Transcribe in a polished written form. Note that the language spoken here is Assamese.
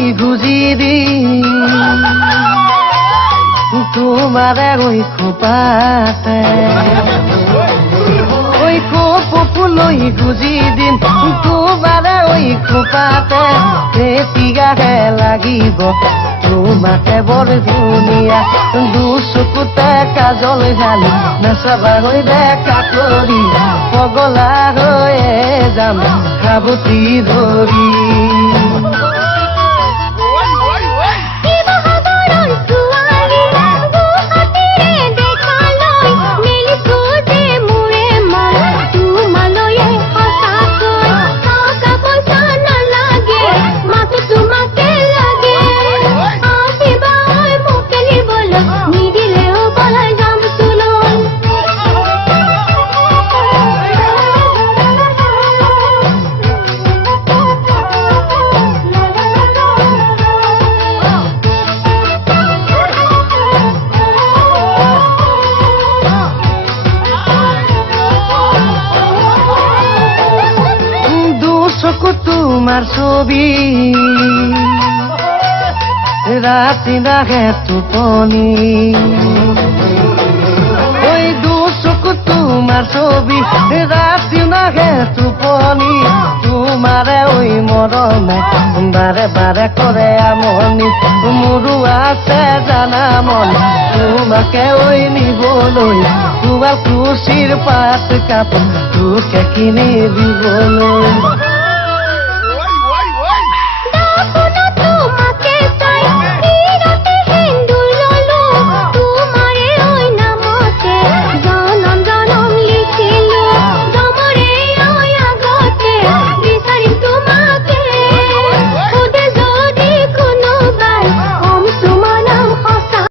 লৈ গুজি দি তোমাৰে ঐ খোপাতে ঐ কপলৈ গুজি দিম তোমাৰে ঐ খোপাতে তেতিয়াহে লাগিব তোমাকে বৰ ধুনীয়া দুচকুতে কাজল ঢালি নাচাবা হৈ দেখা কৰি পগলা হৈয়ে যাম সাবতি ধৰি তোমাৰ ছবি ৰাতি নাহে টোপনি ওই দুচকু তোমাৰ ছবি ৰাতি নাহে টোপনি তোমাৰে ওই মৰমে বাৰে বাৰে কৰে আমনি মোৰো আছে জানা মন তোমাকে ওই নিবলৈ তোমাৰ খুশিৰ পাত কাপড় তোকে কিনে দিবলৈ